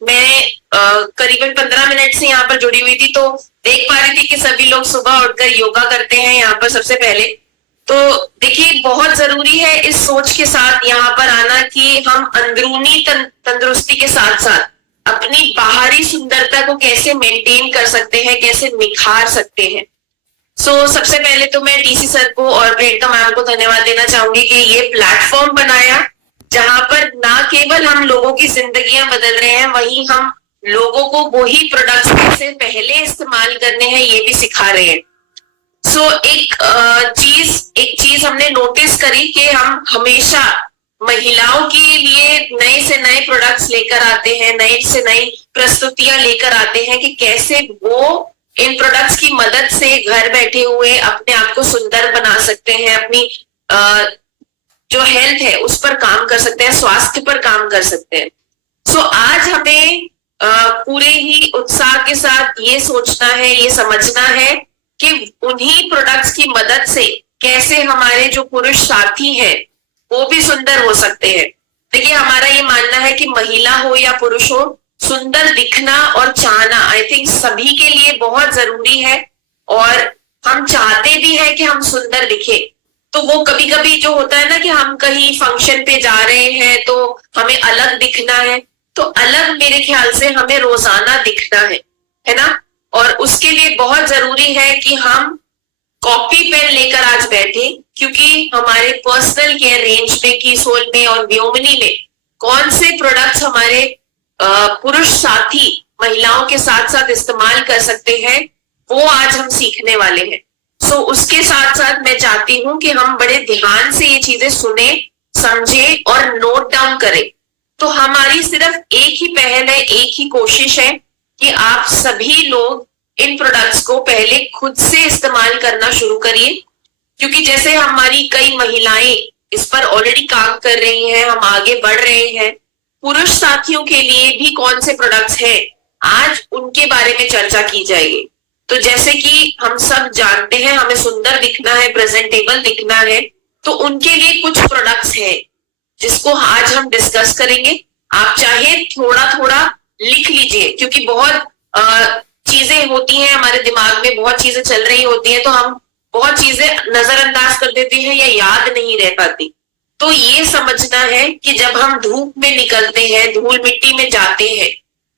मैं करीबन 15 मिनट से यहाँ पर जुड़ी हुई थी, तो देख पा रही थी कि सभी लोग सुबह उठकर योगा करते हैं यहाँ पर सबसे पहले। तो देखिए, बहुत जरूरी है इस सोच के साथ यहाँ पर आना कि हम अंदरूनी तंदुरुस्ती के साथ साथ अपनी बाहरी सुंदरता को कैसे मेंटेन कर सकते हैं, कैसे निखार सकते हैं। सबसे पहले तो मैं टीसी सर को और प्रियंका मैम को धन्यवाद देना चाहूंगी कि ये प्लेटफॉर्म बनाया जहां पर ना केवल हम लोगों की जिंदगियां बदल रहे हैं, वहीं हम लोगों को वही प्रोडक्ट्स कैसे पहले इस्तेमाल करने हैं ये भी सिखा रहे हैं। एक चीज हमने नोटिस करी कि हम हमेशा महिलाओं के लिए नए से नए प्रोडक्ट्स लेकर आते हैं, नए से नई प्रस्तुतियां लेकर आते हैं कि कैसे वो इन प्रोडक्ट्स की मदद से घर बैठे हुए अपने आप को सुंदर बना सकते हैं, अपनी जो हेल्थ है उस पर काम कर सकते हैं, स्वास्थ्य पर काम कर सकते हैं। आज हमें पूरे ही उत्साह के साथ ये सोचना है, ये समझना है कि उन्हीं प्रोडक्ट्स की मदद से कैसे हमारे जो पुरुष साथी हैं वो भी सुंदर हो सकते हैं। देखिए, हमारा ये मानना है कि महिला हो या पुरुष हो, सुंदर दिखना और चाहना आई थिंक सभी के लिए बहुत जरूरी है। और हम चाहते भी हैं कि हम सुंदर दिखे। तो वो कभी कभी जो होता है ना कि हम कहीं फंक्शन पे जा रहे हैं तो हमें अलग दिखना है, तो अलग मेरे ख्याल से हमें रोजाना दिखना है ना। और उसके लिए बहुत जरूरी है कि हम कॉपी पेन लेकर आज बैठे, क्योंकि हमारे पर्सनल केयर रेंज में, कीसोल में और व्योमिनी में कौन से प्रोडक्ट्स हमारे पुरुष साथी महिलाओं के साथ साथ इस्तेमाल कर सकते हैं वो आज हम सीखने वाले हैं। उसके साथ साथ मैं चाहती हूं कि हम बड़े ध्यान से ये चीजें सुने, समझे और नोट डाउन करें। तो हमारी सिर्फ एक ही पहल है, एक ही कोशिश है कि आप सभी लोग इन प्रोडक्ट्स को पहले खुद से इस्तेमाल करना शुरू करिए, क्योंकि जैसे हमारी कई महिलाएं इस पर ऑलरेडी काम कर रही हैं, हम आगे बढ़ रहे हैं। पुरुष साथियों के लिए भी कौन से प्रोडक्ट्स हैं आज उनके बारे में चर्चा की जाएगी। तो जैसे कि हम सब जानते हैं हमें सुंदर दिखना है, प्रेजेंटेबल दिखना है, तो उनके लिए कुछ प्रोडक्ट्स हैं जिसको आज हम डिस्कस करेंगे। आप चाहे थोड़ा थोड़ा लिख लीजिए, क्योंकि बहुत चीजें होती हैं हमारे दिमाग में, बहुत चीजें चल रही होती हैं, तो हम बहुत चीजें नजरअंदाज कर देते हैं या याद नहीं रह पाती। तो ये समझना है कि जब हम धूप में निकलते हैं, धूल मिट्टी में जाते हैं,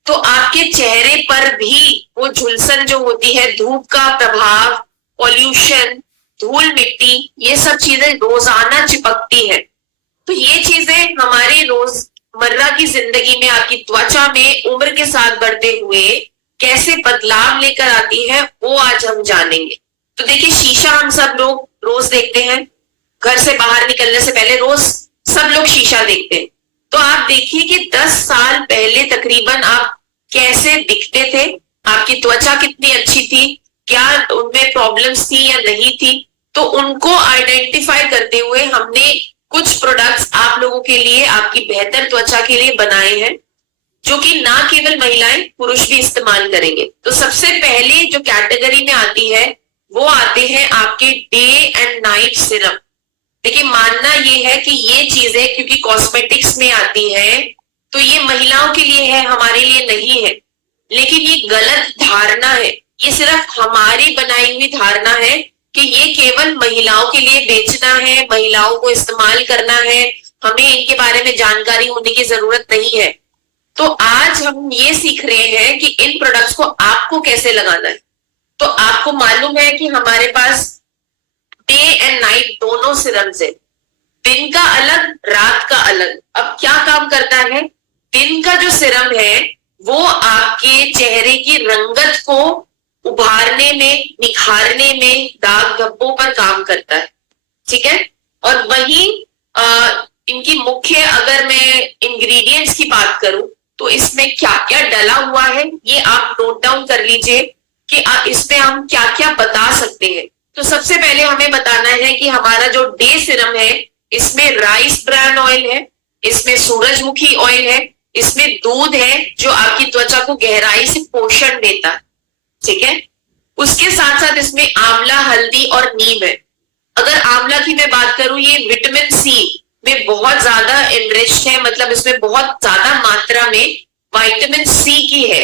तो आपके चेहरे पर भी वो झुलसन जो होती है, धूप का प्रभाव, पॉल्यूशन, धूल मिट्टी, ये सब चीजें रोजाना चिपकती है। तो ये चीजें हमारे रोजमर्रा की जिंदगी में, आपकी त्वचा में उम्र के साथ बढ़ते हुए कैसे बदलाव लेकर आती है वो आज हम जानेंगे। तो देखिए, शीशा हम सब लोग रोज देखते हैं, घर से बाहर निकलने से पहले रोज सब लोग शीशा देखते हैं। तो आप देखिए कि 10 साल पहले तकरीबन आप कैसे दिखते थे, आपकी त्वचा कितनी अच्छी थी, क्या उनमें प्रॉब्लम्स थी या नहीं थी। तो उनको आइडेंटिफाई करते हुए हमने कुछ प्रोडक्ट्स आप लोगों के लिए, आपकी बेहतर त्वचा के लिए बनाए हैं, जो कि ना केवल महिलाएं, पुरुष भी इस्तेमाल करेंगे। तो सबसे पहले जो कैटेगरी में आती है वो आते हैं आपके डे एंड नाइट सिरम। देखिए, मानना ये है कि ये चीजें क्योंकि कॉस्मेटिक्स में आती है तो ये महिलाओं के लिए है, हमारे लिए नहीं है। लेकिन ये गलत धारणा है, ये सिर्फ हमारी बनाई हुई धारणा है कि ये केवल महिलाओं के लिए बेचना है, महिलाओं को इस्तेमाल करना है, हमें इनके बारे में जानकारी होने की जरूरत नहीं है। तो आज हम ये सीख रहे हैं कि इन प्रोडक्ट्स को आपको कैसे लगाना है। तो आपको मालूम है कि हमारे पास डे एंड नाइट दोनों सिरम्स है, दिन का अलग, रात का अलग। अब क्या काम करता है, दिन का जो सिरम है वो आपके चेहरे की रंगत को उभारने में, निखारने में, दाग धब्बों पर काम करता है, ठीक है। और वहीं इनकी मुख्य, अगर मैं इंग्रेडिएंट्स की बात करूं तो इसमें क्या क्या डला हुआ है ये आप नोट डाउन कर लीजिए कि इसमें हम क्या क्या बता सकते हैं। तो सबसे पहले हमें बताना है कि हमारा जो डे सिरम है इसमें राइस ब्रान ऑयल है, इसमें सूरजमुखी ऑयल है, इसमें दूध है जो आपकी त्वचा को गहराई से पोषण देता है, ठीक है। उसके साथ साथ इसमें आंवला, हल्दी और नीम है। अगर आंवला की मैं बात करूं, ये विटामिन सी में बहुत ज्यादा एनरिच्ड है, मतलब इसमें बहुत ज्यादा मात्रा में विटामिन सी की है।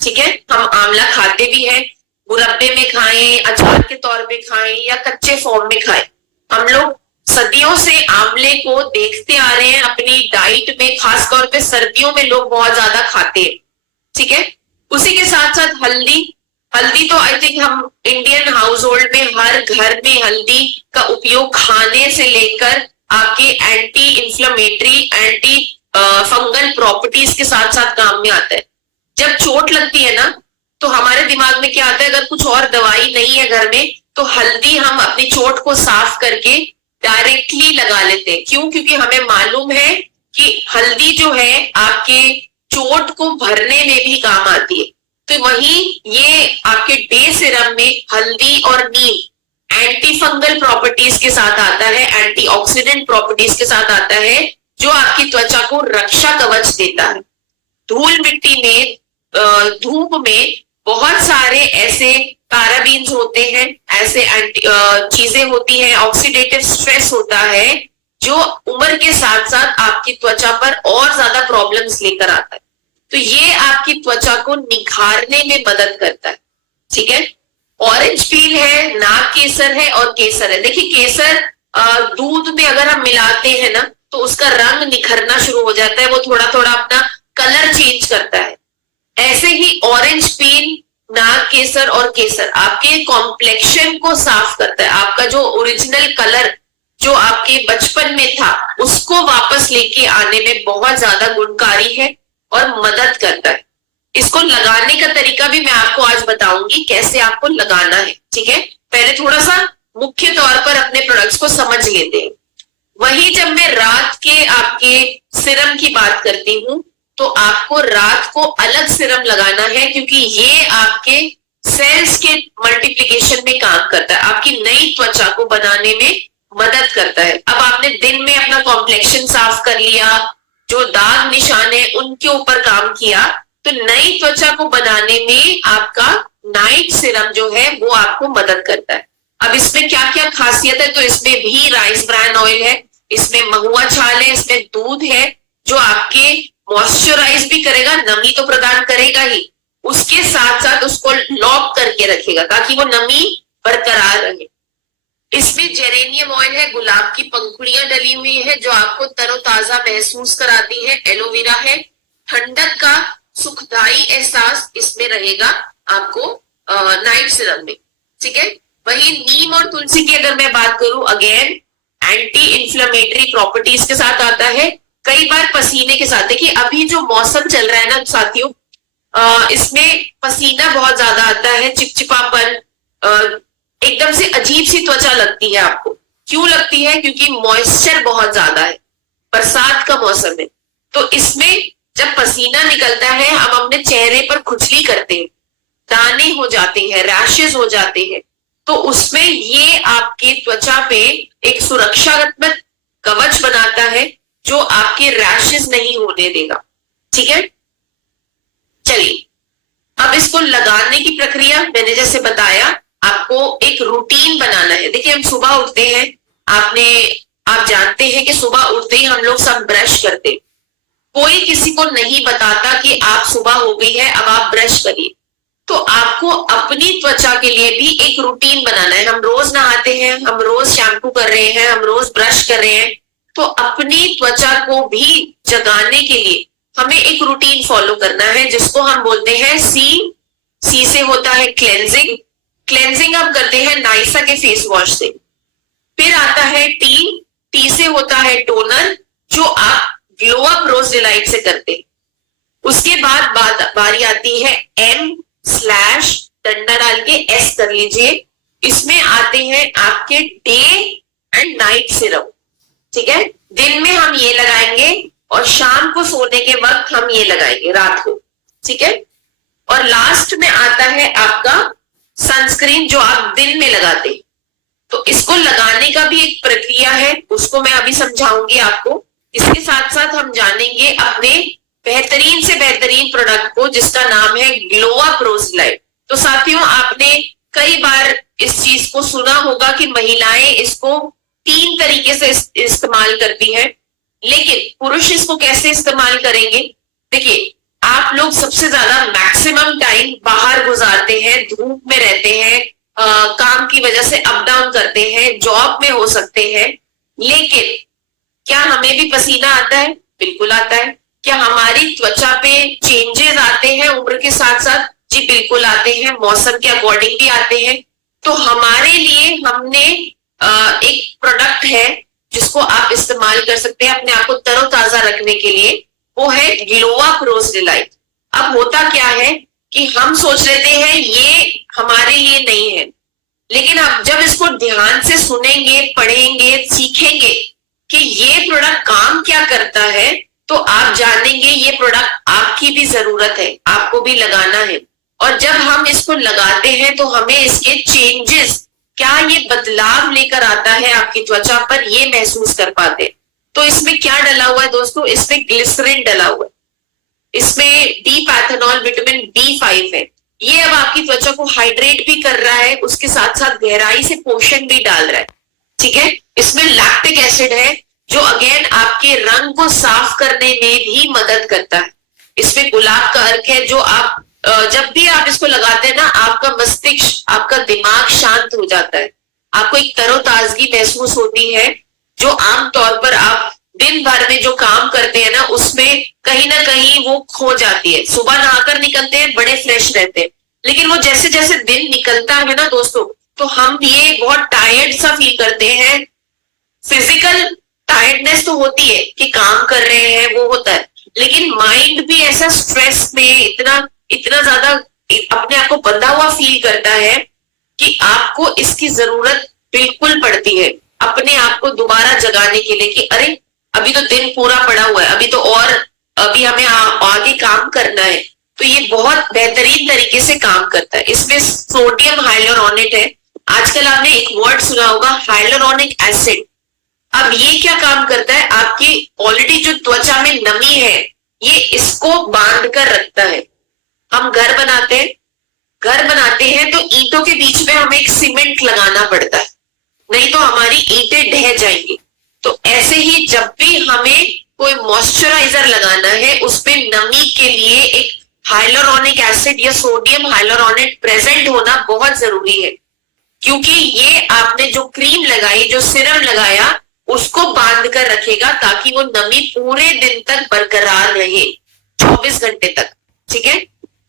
ठीक है, हम आंवला खाते भी हैं, मुरब्बे में खाएं, अचार के तौर पे खाएं या कच्चे फॉर्म में खाएं। हम लोग सदियों से आंवले को देखते आ रहे हैं अपनी डाइट में, खासतौर पे सर्दियों में लोग बहुत ज्यादा खाते हैं। ठीक है, उसी के साथ साथ हल्दी। हल्दी तो आई थिंक हम इंडियन हाउस होल्ड में हर घर में हल्दी का उपयोग खाने से लेकर आपके anti inflammatory, anti fungal properties के साथ साथ काम में आता है। जब चोट लगती है ना, तो हमारे दिमाग में क्या आता है, अगर कुछ और दवाई नहीं है घर में तो हल्दी हम अपनी चोट को साफ करके डायरेक्टली लगा लेते हैं। क्यों? क्योंकि हमें मालूम है कि हल्दी जो है आपके चोट को भरने में भी काम आती है। तो वही ये आपके डे सिरम में हल्दी और नीम एंटी फंगल प्रॉपर्टीज के साथ आता है, एंटीऑक्सीडेंट प्रॉपर्टीज के साथ आता है, जो आपकी त्वचा को रक्षा कवच देता है। धूल मिट्टी में, धूप में बहुत सारे ऐसे पैराबीन्स होते हैं, ऐसे चीजें होती हैं, ऑक्सीडेटिव स्ट्रेस होता है, जो उम्र के साथ साथ आपकी त्वचा पर और ज्यादा प्रॉब्लम्स लेकर आता है। तो ये आपकी त्वचा को निखारने में मदद करता है। ठीक है, ऑरेंज पील है, नाग केसर है और केसर है। देखिए केसर दूध में अगर हम मिलाते हैं ना, तो उसका रंग निखरना शुरू हो जाता है, वो थोड़ा थोड़ा अपना कलर चेंज करता है। ऐसे ही ऑरेंज पील, नाग केसर और केसर आपके कॉम्प्लेक्शन को साफ करता है। आपका जो ओरिजिनल कलर जो आपके बचपन में था, उसको वापस लेके आने में बहुत ज्यादा गुणकारी है और मदद करता है। इसको लगाने का तरीका भी मैं आपको आज बताऊंगी, कैसे आपको लगाना है। ठीक है, पहले थोड़ा सा मुख्य तौर पर अपने प्रोडक्ट्स को समझ लेते हैं। वही जब मैं रात के आपके सिरम की बात करती हूँ, तो आपको रात को अलग सिरम लगाना है, क्योंकि ये आपके सेल्स के मल्टीप्लिकेशन में काम करता है, आपकी नई त्वचा को बनाने में मदद करता है। अब आपने दिन में अपना कॉम्प्लेक्शन साफ कर लिया, जो दाग निशान है उनके ऊपर काम किया, तो नई त्वचा को बनाने में आपका नाइट सिरम जो है वो आपको मदद करता है। अब इसमें क्या क्या खासियत है, तो इसमें भी राइस ब्रान ऑयल है, इसमें महुआ छाल है, इसमें दूध है, जो आपके मॉइस्चराइज भी करेगा, नमी तो प्रदान करेगा ही, उसके साथ साथ उसको लॉक करके रखेगा ताकि वो नमी बरकरार रहे। इसमें जेरेनियम ऑयल है, गुलाब की पंखुड़ियां डली हुई है, जो आपको तरोताजा महसूस कराती है। एलोवेरा है, ठंडक का सुखदाई एहसास इसमें रहेगा आपको नाइट सिरम में। ठीक है, वही नीम और तुलसी की अगर मैं बात करूं, अगेन एंटी इंफ्लेमेटरी प्रॉपर्टीज के साथ आता है, कई बार पसीने के साथ। देखिए अभी जो मौसम चल रहा है ना साथियों, इसमें पसीना बहुत ज्यादा आता है, चिपचिपापन, एकदम से अजीब सी त्वचा लगती है आपको। क्यों लगती है? क्योंकि मॉइस्चर बहुत ज्यादा है, बरसात का मौसम है। तो इसमें जब पसीना निकलता है, हम अपने चेहरे पर खुजली करते हैं, दाने हो जाते हैं, रैशेस हो जाते हैं, तो उसमें ये आपके त्वचा पे एक सुरक्षात्मक कवच बनाता है, जो आपके रैशेस नहीं होने देगा। ठीक है, चलिए अब इसको लगाने की प्रक्रिया मैंने जैसे बताया, आपको एक रूटीन बनाना है। देखिए हम सुबह उठते हैं, आप जानते हैं कि सुबह उठते ही हम लोग सब ब्रश करते हैं। कोई किसी को नहीं बताता कि आप सुबह हो गई है, अब आप ब्रश करिए। तो आपको अपनी त्वचा के लिए भी एक रूटीन बनाना है। हम रोज नहाते हैं, हम रोज शैम्पू कर रहे हैं, हम रोज ब्रश कर रहे हैं, तो अपनी त्वचा को भी जगाने के लिए हमें एक रूटीन फॉलो करना है, जिसको हम बोलते हैं सी से होता है क्लेंजिंग। क्लेंजिंग आप करते हैं नाइसा के फेस वॉश से। फिर आता है टी से होता है टोनर, जो आप ग्लो अप रोज डिलाइट से करते हैं। उसके बाद बारी आती है M/ डंडा डाल के S कर लीजिए। इसमें आते हैं आपके डे एंड नाइट सिरम। ठीक है, दिन में हम ये लगाएंगे और शाम को सोने के वक्त हम ये लगाएंगे, रात को। ठीक है, और लास्ट में आता है आपका सनस्क्रीन, जो आप दिन में लगाते हैं। तो इसको लगाने का भी एक प्रक्रिया है, उसको मैं अभी समझाऊंगी आपको। इसके साथ साथ हम जानेंगे अपने बेहतरीन से बेहतरीन प्रोडक्ट को, जिसका नाम है ग्लो अप रोज लाइट। तो साथियों, आपने कई बार इस चीज को सुना होगा कि महिलाएं इसको 3 तरीके से इस्तेमाल करती हैं, लेकिन पुरुष इसको कैसे इस्तेमाल करेंगे? देखिए, आप लोग सबसे ज्यादा मैक्सिमम टाइम बाहर गुजारते हैं, धूप में रहते हैं, काम की वजह से अप डाउन करते हैं, जॉब में हो सकते हैं, लेकिन क्या हमें भी पसीना आता है? बिल्कुल आता है। क्या हमारी त्वचा पे चेंजेस आते हैं उम्र के साथ साथ? जी बिल्कुल आते हैं, मौसम के अकॉर्डिंग भी आते हैं। तो हमारे लिए हमने एक प्रोडक्ट है जिसको आप इस्तेमाल कर सकते हैं अपने आप को तरोताजा रखने के लिए, वो है ग्लोअप रोज डिलाइट। अब होता क्या है कि हम सोच लेते हैं ये हमारे लिए नहीं है, लेकिन आप जब इसको ध्यान से सुनेंगे, पढ़ेंगे, सीखेंगे कि ये प्रोडक्ट काम क्या करता है, तो आप जानेंगे ये प्रोडक्ट आपकी भी जरूरत है, आपको भी लगाना है। और जब हम इसको लगाते हैं तो हमें इसके चेंजेस, क्या ये बदलाव लेकर आता है आपकी त्वचा पर, ये महसूस कर पाते हैं। तो इसमें क्या डला हुआ है दोस्तों? इसमें ग्लिसरीन डला हुआ है, इसमें डी पैथेनॉल विटामिन B5 है। ये अब आपकी त्वचा को हाइड्रेट भी कर रहा है, उसके साथ साथ गहराई से पोषण भी डाल रहा है, ठीक है। इसमें लैक्टिक एसिड है जो अगेन आपके रंग को साफ करने में भी मदद करता है। इसमें गुलाब का अर्क है जो आप जब भी आप इसको लगाते हैं ना, आपका मस्तिष्क, आपका दिमाग शांत हो जाता है, आपको एक तरोताजगी महसूस होती है जो आमतौर पर आप दिन भर में जो काम करते हैं ना, उसमें कहीं ना कहीं वो खो जाती है। सुबह नहाकर निकलते हैं, बड़े फ्रेश रहते हैं, लेकिन वो जैसे जैसे दिन निकलता है ना दोस्तों, तो हम ये बहुत टायर्ड सा फील करते हैं। फिजिकल टायर्डनेस तो होती है कि काम कर रहे हैं, वो होता है, लेकिन माइंड भी ऐसा स्ट्रेस में इतना इतना ज्यादा अपने आप को बंधा हुआ फील करता है कि आपको इसकी जरूरत बिल्कुल पड़ती है अपने आप को दोबारा जगाने के लिए कि अरे अभी तो दिन पूरा पड़ा हुआ है, अभी हमें आगे काम करना है। तो ये बहुत बेहतरीन तरीके से काम करता है। इसमें सोडियम हाइलुरोनिक है। आजकल आपने एक वर्ड सुना होगा, हाइलुरोनिक एसिड। अब ये क्या काम करता है? आपकी ऑलरेडी जो त्वचा में नमी है, ये इसको बांध कर रखता है। हम घर बनाते हैं तो ईंटों के बीच में हमें एक सीमेंट लगाना पड़ता है, नहीं तो हमारी ईंटें ढह जाएंगी। तो ऐसे ही जब भी हमें कोई मॉइस्चराइजर लगाना है, उसपे नमी के लिए एक हाइलुरोनिक एसिड या सोडियम हाइलुरोनेट प्रेजेंट होना बहुत जरूरी है, क्योंकि ये आपने जो क्रीम लगाई, जो सिरम लगाया, उसको बांध कर रखेगा ताकि वो नमी पूरे दिन तक बरकरार रहे, 24 घंटे तक, ठीक है।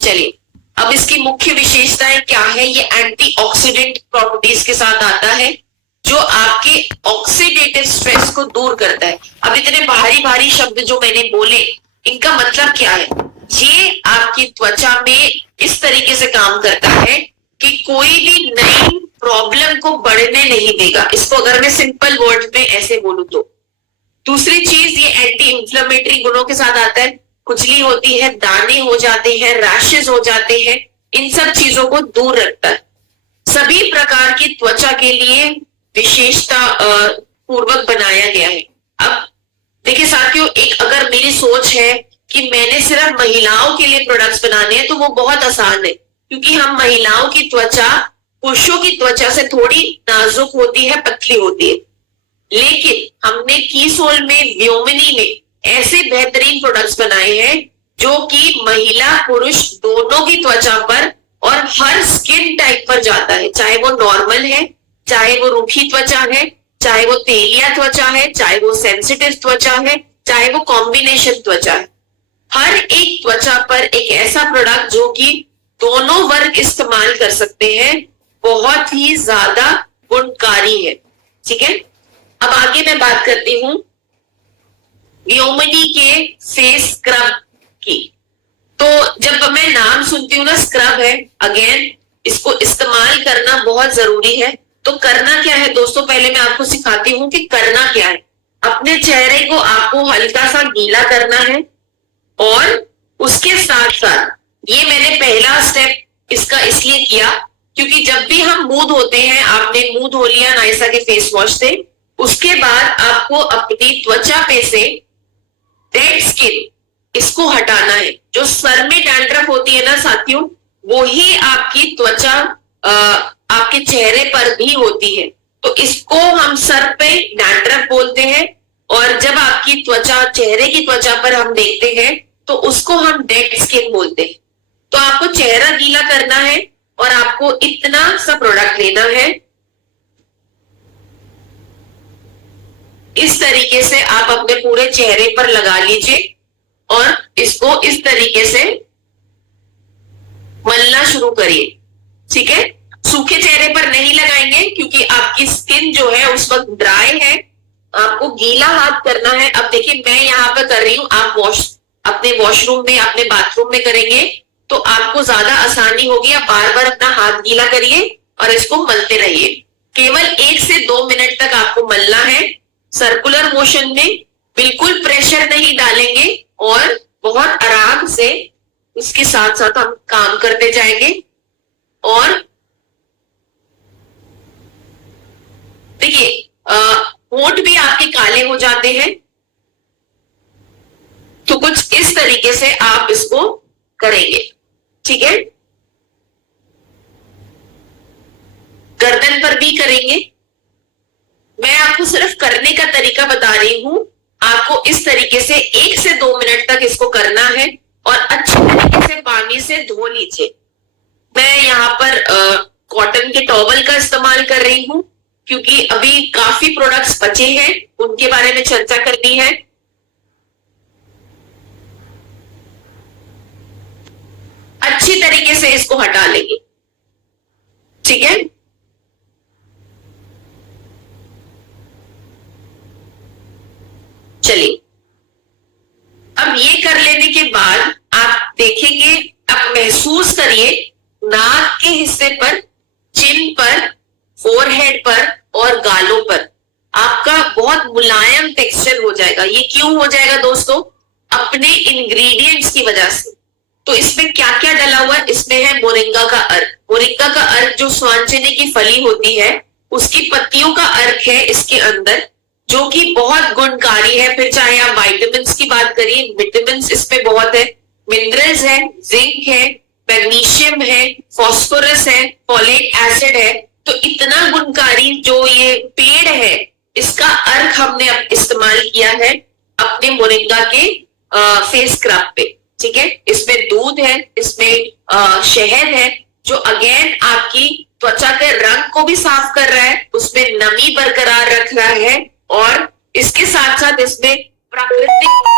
चलिए, अब इसकी मुख्य विशेषताएं क्या है? ये एंटीऑक्सीडेंट प्रॉपर्टीज के साथ आता है जो आपके ऑक्सीडेटिव स्ट्रेस को दूर करता है। अब इतने भारी भारी शब्द जो मैंने बोले, इनका मतलब क्या है? ये आपकी त्वचा में इस तरीके से काम करता है कि कोई भी नई प्रॉब्लम को बढ़ने नहीं देगा। इसको अगर मैं सिंपल वर्ड्स में ऐसे बोलूं तो। दूसरी चीज, ये एंटी इंफ्लेमेटरी गुणों के साथ आता है। खुजली होती है, दाने हो जाते हैं, रैशेस हो जाते हैं, इन सब चीजों को दूर रखता है। सभी प्रकार की त्वचा के लिए विशेषता पूर्वक बनाया गया है। अब देखिए साथियों, एक अगर मेरी सोच है कि मैंने सिर्फ महिलाओं के लिए प्रोडक्ट्स बनाने हैं, तो वो बहुत आसान है, क्योंकि हम महिलाओं की त्वचा पुरुषों की त्वचा से थोड़ी नाजुक होती है, पतली होती है, लेकिन हमने कीसोल में, व्योमिनी में ऐसे बेहतरीन प्रोडक्ट्स बनाए हैं जो कि महिला पुरुष दोनों की त्वचा पर और हर स्किन टाइप पर जाता है, चाहे वो नॉर्मल है, चाहे वो रूखी त्वचा है, चाहे वो तेलिया त्वचा है, चाहे वो सेंसिटिव त्वचा है, चाहे वो कॉम्बिनेशन त्वचा है। हर एक त्वचा पर एक ऐसा प्रोडक्ट जो कि दोनों वर्ग इस्तेमाल कर सकते हैं, बहुत ही ज्यादा गुणकारी है, ठीक है। अब आगे मैं बात करती हूं व्योमिनी के फेस स्क्रब की। तो जब मैं नाम सुनती हूँ ना, स्क्रब है, अगेन इसको इस्तेमाल करना बहुत जरूरी है। तो करना क्या है दोस्तों, पहले मैं आपको सिखाती हूँ कि करना क्या है। अपने चेहरे को आपको हल्का सा गीला करना है, और उसके साथ साथ ये मैंने पहला स्टेप इसका इसलिए किया क्योंकि जब भी हम मुंह धोते हैं, आपने मुंह धो लिया नायसा के फेस वॉश से, उसके बाद आपको अपनी त्वचा पे से डेड स्किन इसको हटाना है। जो सर में डैंड्रफ होती है ना साथियों, वो ही आपकी त्वचा आपके चेहरे पर भी होती है। तो इसको हम सर पे डैंड्रफ बोलते हैं, और जब आपकी त्वचा, चेहरे की त्वचा पर हम देखते हैं तो उसको हम डेड स्किन बोलते हैं। तो आपको चेहरा गीला करना है और आपको इतना सा प्रोडक्ट लेना है। इस तरीके से आप अपने पूरे चेहरे पर लगा लीजिए और इसको इस तरीके से मलना शुरू करिए। ठीक है, सूखे चेहरे पर नहीं लगाएंगे क्योंकि आपकी स्किन जो है उस वक्त ड्राई है, आपको गीला हाथ करना है। अब देखिए मैं यहाँ पे कर रही हूँ, आप अपने वॉशरूम में, अपने बाथरूम में करेंगे तो आपको ज्यादा आसानी होगी। आप बार बार अपना हाथ गीला करिए और इसको मलते रहिए। केवल 1 से 2 मिनट तक आपको मलना है, सर्कुलर मोशन में, बिल्कुल प्रेशर नहीं डालेंगे और बहुत आराम से इसके साथ साथ हम काम करते जाएंगे। और देखिए होंठ भी आपके काले हो जाते हैं, तो कुछ इस तरीके से आप इसको करेंगे। ठीक है, गर्दन पर भी करेंगे। मैं आपको सिर्फ करने का तरीका बता रही हूं। आपको इस तरीके से 1 से 2 मिनट तक इसको करना है और अच्छे तरीके से पानी से धो लीजिए। मैं यहाँ पर कॉटन के टॉवल का इस्तेमाल कर रही हूं क्योंकि अभी काफी प्रोडक्ट्स बचे हैं, उनके बारे में चर्चा करनी है। अच्छी तरीके से इसको हटा लेंगे। ठीक है, चलिए अब ये कर लेने के बाद आप देखेंगे, आप महसूस करिए नाक के हिस्से पर, चिन पर, फोरहेड पर और गालों पर आपका बहुत मुलायम टेक्सचर हो जाएगा। ये क्यों हो जाएगा दोस्तों? अपने इंग्रेडिएंट्स की वजह से। तो इसमें क्या क्या डला हुआ है? इसमें है मोरिंगा का अर्क। मोरिंगा का अर्क जो स्वांचने की फली होती है उसकी पत्तियों का अर्क है इसके अंदर, जो कि बहुत गुणकारी है। फिर चाहे आप विटामिन की बात करिए, विटामिन इसमें बहुत है, मिनरल्स है, जिंक है, मैग्नीशियम है, फास्फोरस है, फोलिक एसिड है। तो इतना गुणकारी जो ये पेड़ है इसका अर्क हमने अब इस्तेमाल किया है अपने मोरिंगा के फेस स्क्रब पे। ठीक है, इसमें दूध है, इसमें शहद है जो अगेन आपकी त्वचा के रंग को भी साफ कर रहा है, उसमें नमी बरकरार रख रहा है और इसके साथ साथ इसमें प्राकृतिक